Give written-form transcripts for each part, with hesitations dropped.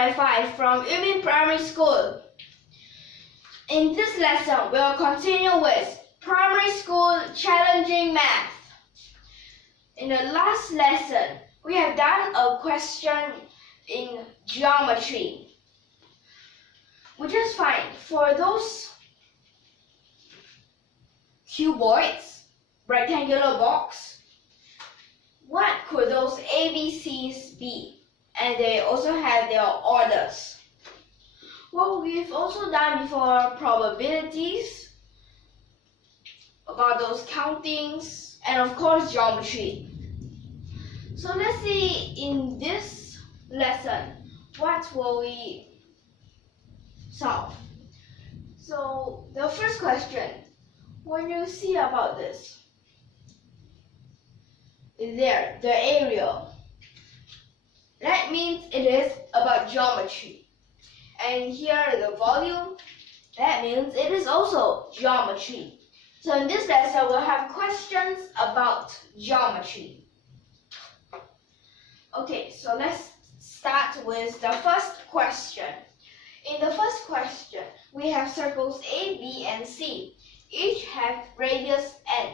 grade 5 from Yumin Primary School. In this lesson, we'll continue with primary school challenging math. In the last lesson, we have done a question in geometry, which is fine. For those cuboids, rectangular box, what could those ABCs be? And they also have their orders. Well, we've also done before probabilities, about those countings, and of course geometry. So let's see in this lesson, what will we solve? So the first question, when you see about this, is there, the area. That means it is about geometry. And here the volume, that means it is also geometry. So in this lesson, we'll have questions about geometry. Okay, so let's start with the first question. In the first question, we have circles A, B, and C. Each have radius n.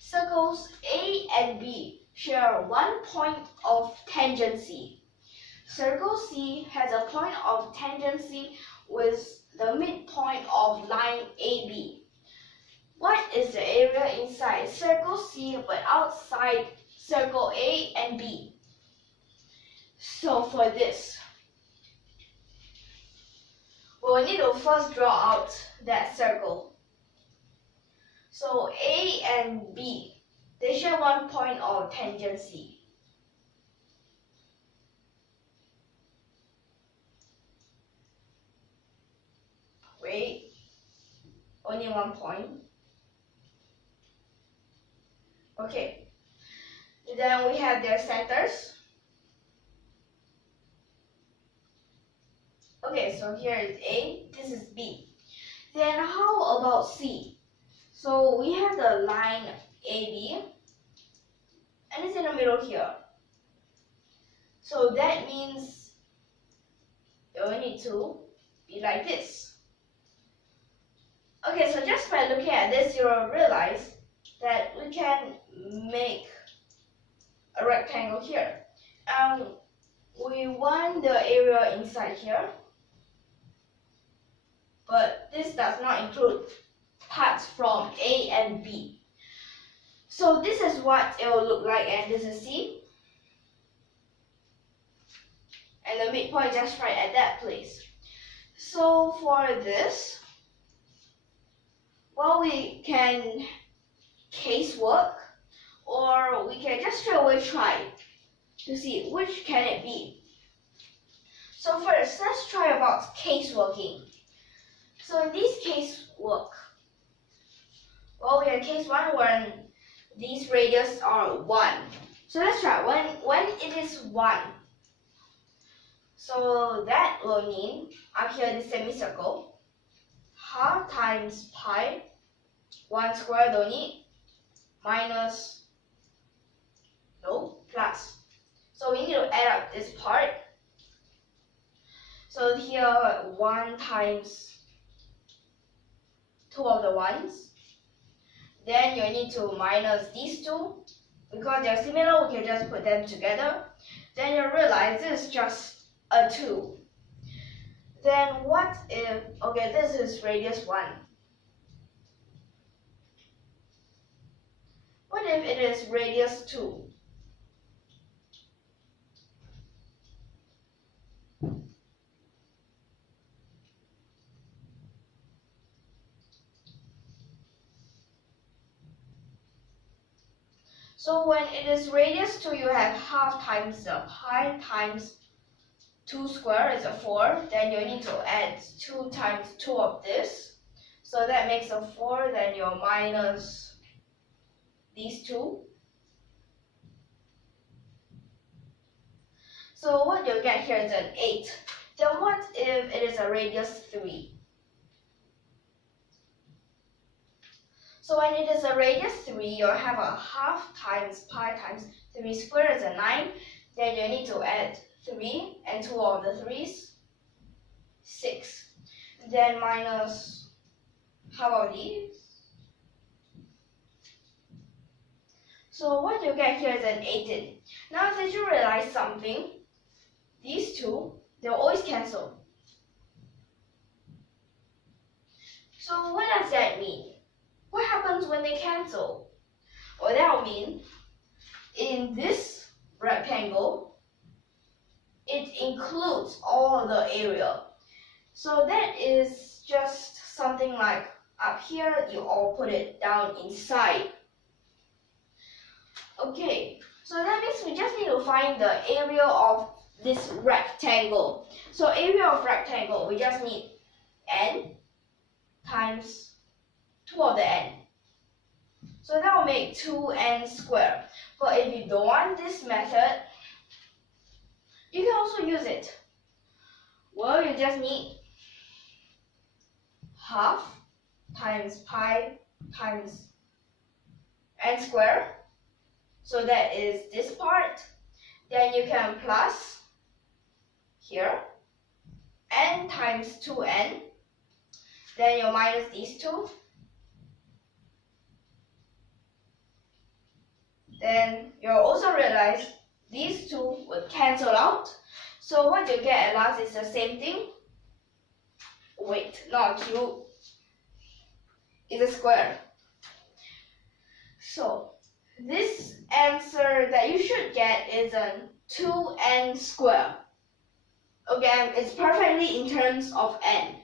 Circles A and B share one point of tangency. Circle C has a point of tangency with the midpoint of line AB. What is the area inside circle C but outside circle A and B? So for this, we'll need to first draw out that circle. So A and B, they share one point of tangency. Wait, only one point. Okay, then we have their centers. Okay, so here is A, this is B. Then how about C? So we have the line AB, and it's in the middle here. So that means you need to be like this. Okay, so just by looking at this, you will realize that we can make a rectangle here. We want the area inside here, but this does not include parts from A and B. So this is what it will look like, and this is C. And the midpoint just right at that place. So for this, well, we can casework, or we can just straight away try to see which can it be. So first, let's try about caseworking. So in this casework, well, we have case 1 when these radius are 1. So let's try when it is 1. So that will mean up here the semicircle, half times pi, 1 square don't need, minus, no, plus. So we need to add up this part. So here 1 times 2 of the 1s. Then you need to minus these 2. Because they're similar, we can just put them together. Then you realize this is just a 2. Then what if, okay, this is radius 1. What if it is radius 2? So when it is radius 2, you have half times the pi times 2 square is a 4. Then you need to add 2 times 2 of this. So that makes a 4. Then you minus these 2. So what you get here is an 8. Then what if it is a radius 3? So when it is a radius 3, you have a half times pi times 3 squared is a 9. Then you need to add 3 and 2 of the 3's. 6. Then minus, how about these? So what you get here is an 18. Now did you realize something? These two, they'll always cancel. So what does that mean? What happens when they cancel? Well, that will mean in this rectangle, it includes all the area. So that is just something like up here, you all put it down inside. Okay, so that means we just need to find the area of this rectangle. So area of rectangle, we just need n times 2 of the n. So that will make 2n squared. But if you don't want this method, you can also use it. Well, you just need half times pi times n squared. So that is this part. Then you can plus here n times 2n. Then you minus these two. Then you'll also realize these two would cancel out. So what you get at last is the same thing. Wait, not a cube. It's a square. So this answer that you should get is a 2n squared. Again, it's perfectly in terms of n.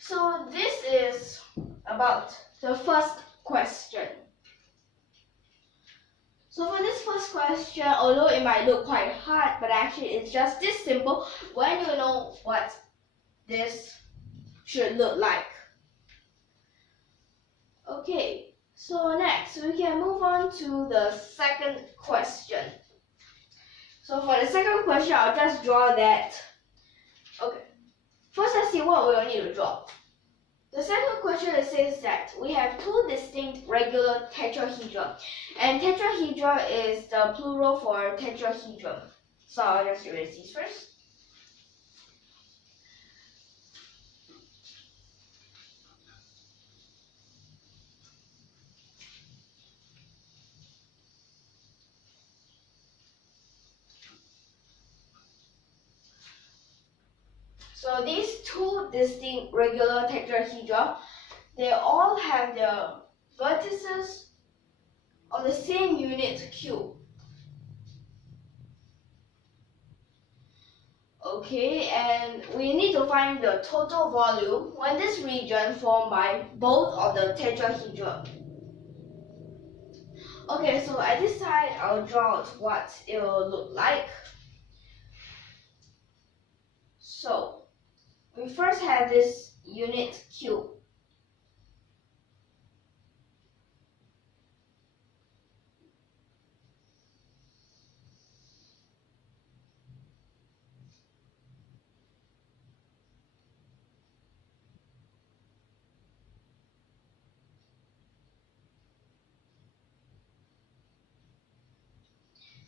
So this is about the first question. So for this first question, although it might look quite hard, but actually it's just this simple when you know what this should look like. Okay, so next we can move on to the second question. So for the second question, I'll just draw that. Okay, first let's see what we'll need to draw. The second question says that we have two distinct regular tetrahedra, and tetrahedra is the plural for tetrahedron. So I'll just erase these first. So these two distinct regular tetrahedra, they all have their vertices of the same unit cube. Okay, and we need to find the total volume when this region formed by both of the tetrahedra. Okay, so at this side, I'll draw out what it will look like. So we first have this unit cube.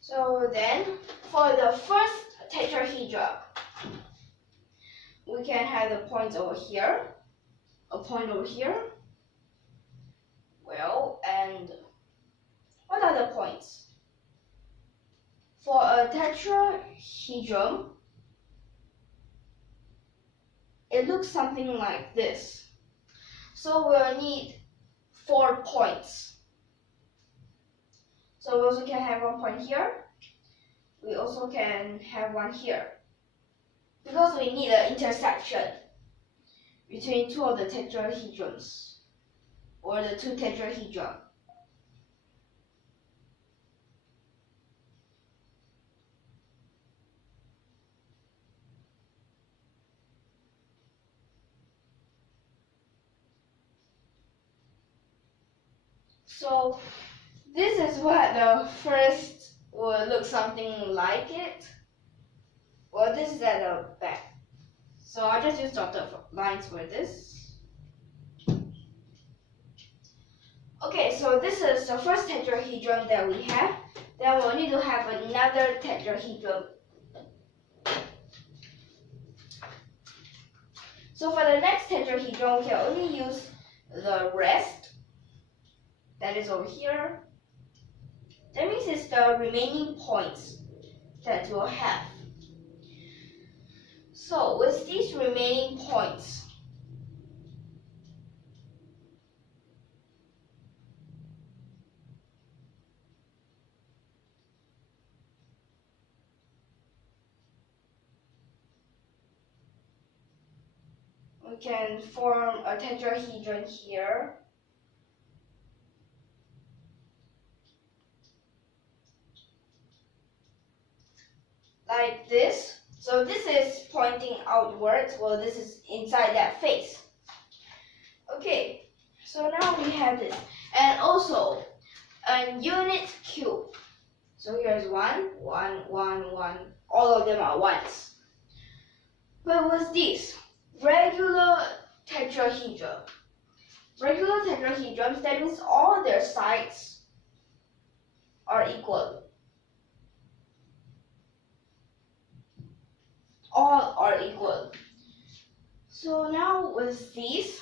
So then, for the first tetrahedra, we can have the points over here, a point over here. Well, and what are the points? For a tetrahedron, it looks something like this. So we'll need 4 points. So we also can have 1 point here. We also can have 1 here. Because we need an intersection between 2 of the tetrahedrons, or the 2 tetrahedra. So this is what the first will look something like it. Well, this is at the back. So I'll just use dotted lines for this. Okay, so this is the first tetrahedron that we have. Then we'll need to have another tetrahedron. So for the next tetrahedron, we can only use the rest. That is over here. That means it's the remaining points that we'll have. So with these remaining points, we can form a tetrahedron here. Like this. So this is pointing outwards, well this is inside that face. Okay, so now we have this. And also, a unit cube. So here's 1, 1, 1, 1. All of them are ones. But with this, regular tetrahedron. Regular tetrahedrons, that means all their sides are equal. All are equal. So now with these,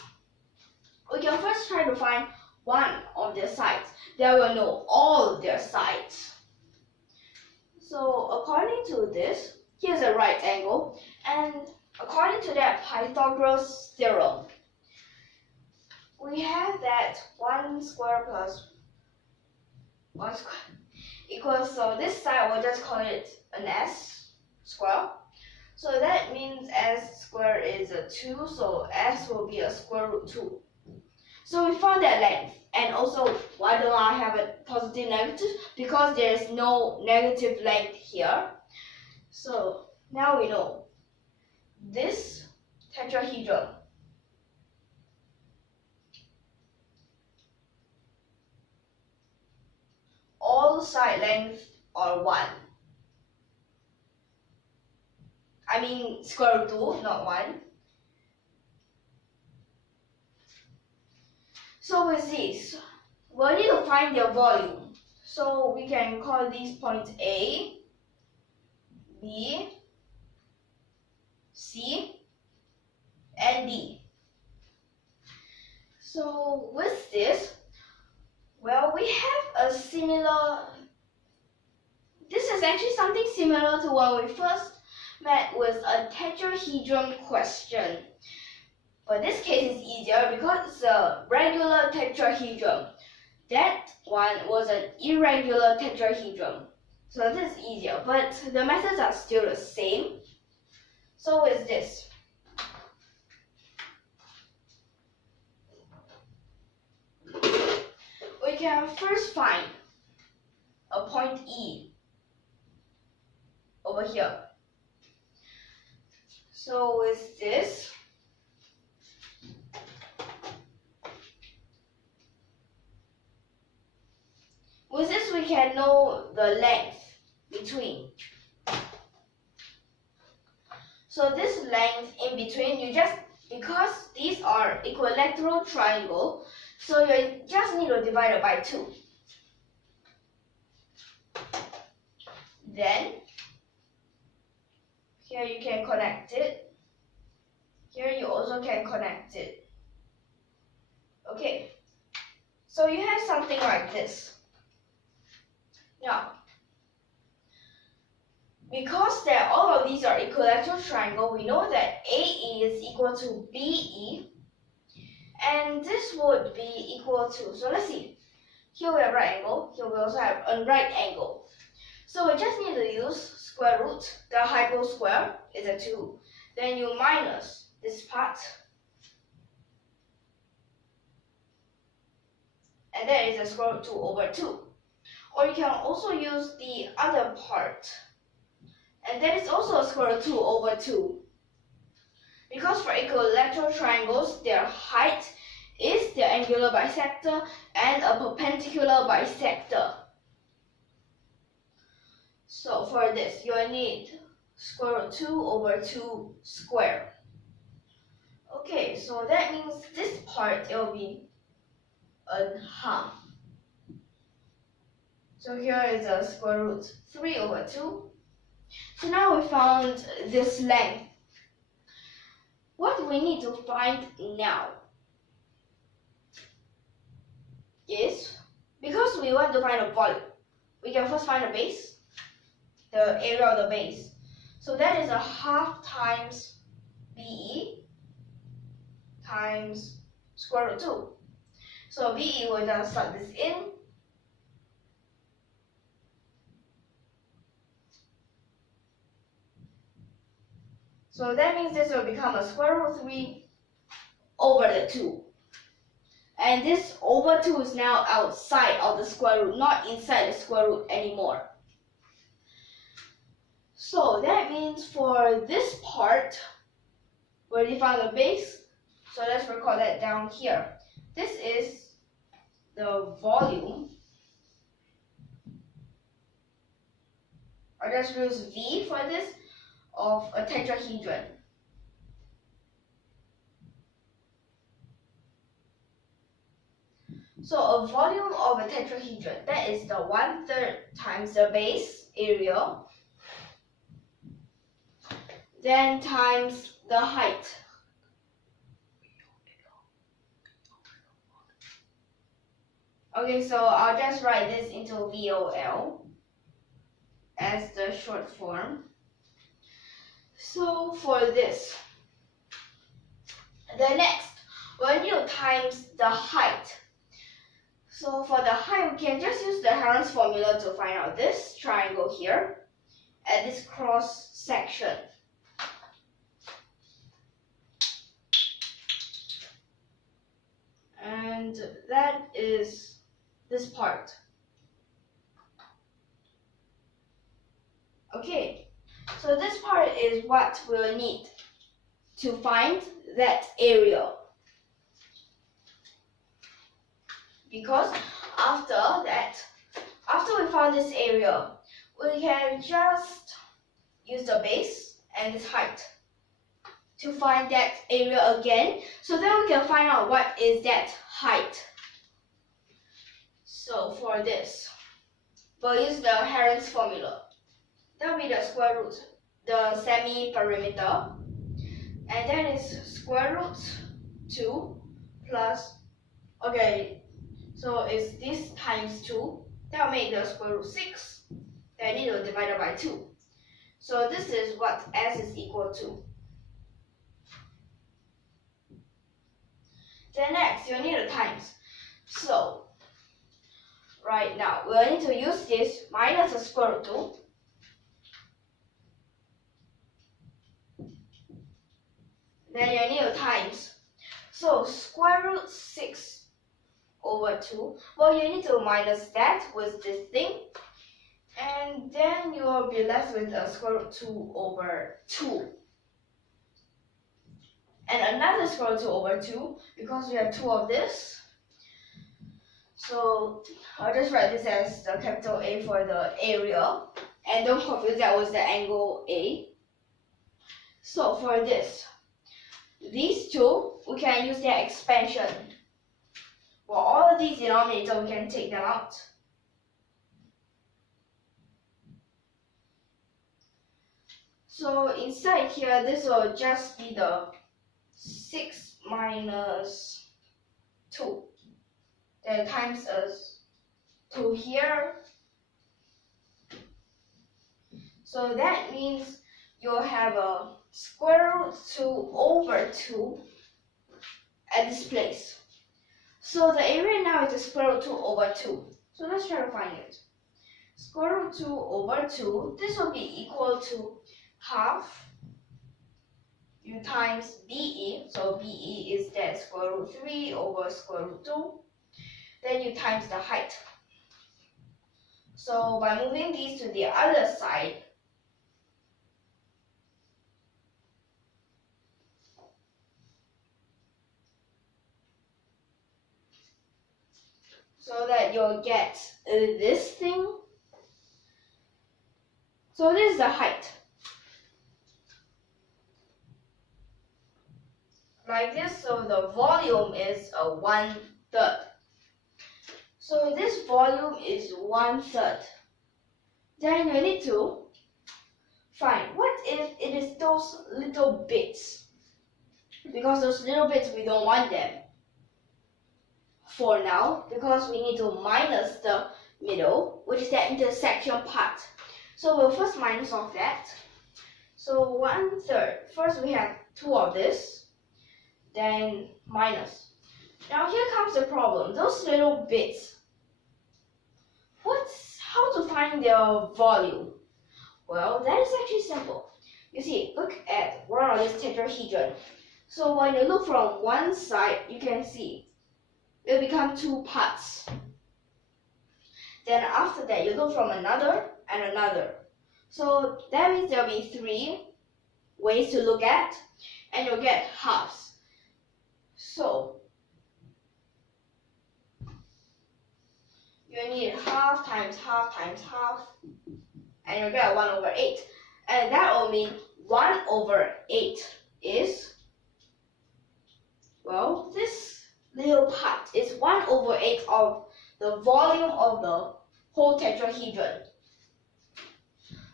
we can first try to find one of their sides. Then we'll know all their sides. So according to this, here's a right angle, and according to that Pythagoras theorem, we have that 1 square plus 1 square equals, so this side we'll just call it an s square. So that means s squared is a 2, so s will be a square root 2. So we found that length. And also, why don't I have a positive negative? Because there is no negative length here. So now we know this tetrahedron all side lengths are 1. I mean square root 2, not 1. So with this, we'll need to find their volume. So we can call these points A, B, C, and D. So with this, well, we have a similar, this is actually something similar to when we first met with a tetrahedron question. But this case is easier because it's a regular tetrahedron. That one was an irregular tetrahedron. So this is easier, but the methods are still the same. So is this. We can first find a point E over here. So with this, we can know the length between. So this length in between, you just, because these are equilateral triangle, so you just need to divide it by 2. Then, here you can connect it. Here you also can connect it. Okay, so you have something like this. Now, because all of these are equilateral triangle, we know that AE is equal to BE, and this would be equal to, so let's see, here we have right angle, here we also have a right angle. So we just need to use square root, the hypo square is a 2, then you minus this part, and that is a square root 2 over 2. Or you can also use the other part, and that is also a square root 2 over 2. Because for equilateral triangles, their height is the angular bisector and a perpendicular bisector. So for this, you will need square root 2 over 2 squared. Okay, so that means this part, it will be a half. So here is a square root 3 over 2. So now we found this length. What we need to find now is, because we want to find a volume, we can first find the base, the area of the base. So that is a half times BE times square root 2. So BE will just sub this in. So that means this will become a square root 3 over the 2. And this over 2 is now outside of the square root, not inside the square root anymore. So that means for this part, we already found the base. So let's record that down here. This is the volume. I'll just use V for this, of a tetrahedron. So a volume of a tetrahedron, that is the 1/3 times the base area, then times the height. Okay, so I'll just write this into VOL as the short form. So for this, the next, we need to times the height. So for the height, we can just use the Heron's formula to find out this triangle here at this cross section. And that is this part. Okay, so this part is what we'll need to find that area. Because after we found this area, we can just use the base and this height to find that area again. So then we can find out what is that height. So for this, we'll use the Heron's formula. That will be the square root, the semi-perimeter, and then it's square root 2 plus, okay, so it's this times 2, that will make the square root 6, then I need to divide it by 2. So this is what S is equal to. Then next, you need the times. So, right now, we'll need to use this minus the square root 2. Then you need to times. So square root 6 over 2. Well, you need to minus that with this thing. And then you will be left with a square root 2 over 2. And another square root 2 over 2, because we have 2 of this. So I'll just write this as the capital A for the area. And don't confuse that with the angle A. So for this, these two, we can use their expansion. For all of these denominators, we can take them out. So inside here, this will just be the 6 minus 2. Then times us 2 here. So that means you'll have a square root 2 over 2 at this place. So the area now is the square root 2 over 2. So let's try to find it. Square root 2 over 2, this will be equal to half you times BE. So BE is that square root 3 over square root 2. Then you times the height. So by moving these to the other side, so that you'll get this thing. So this is the height. Like this, so the volume is a 1/3. So this volume is 1/3. Then you need to find what if it is those little bits. because those little bits, we don't want them for now, because we need to minus the middle, which is the intersection part. So we'll first minus off that. So 1/3. First we have 2 of this, then minus. Now here comes the problem. Those little bits, how to find their volume? Well, that is actually simple. You see, look at one of this tetrahedron. So when you look from one side, you can see it will become 2 parts. Then after that, you look from another and another. So that means there will be 3 ways to look at, and you'll get halves. So you need half times half times half, and you'll get 1/8. And that will mean 1/8 is, well, this little part is 1/8 of the volume of the whole tetrahedron.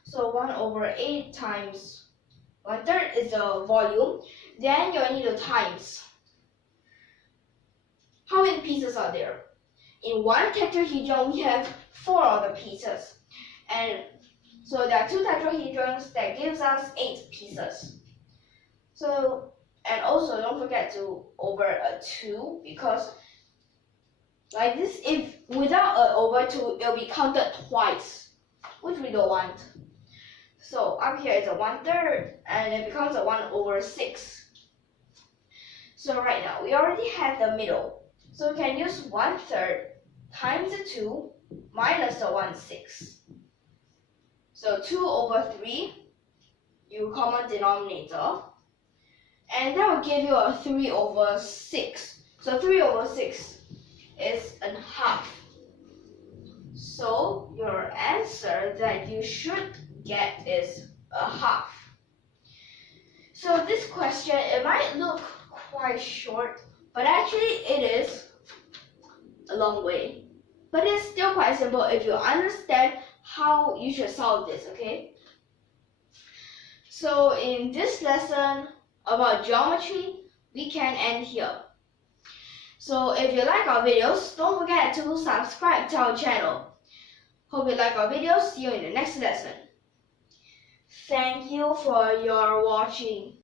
So 1/8 times 1/3 is the volume. Then you need to times. How many pieces are there? In one tetrahedron, we have 4 of the pieces. And so there are 2 tetrahedrons that gives us 8 pieces. So, and also don't forget to over a 2, because like this, if without a over 2, it will be counted twice, which we don't want. So up here is a 1/3, and it becomes a 1/6. So right now, we already have the middle. So we can use 1/3 times the 2 minus the 1/6. So 2/3, you common denominator, and that will give you a 3/6. So 3/6 is a half. So your answer that you should get is a half. So this question, it might look quite short, but actually it is a long way. But it's still quite simple if you understand how you should solve this, okay? So in this lesson about geometry, we can end here. So if you like our videos, don't forget to subscribe to our channel. Hope you like our videos. See you in the next lesson. Thank you for your watching.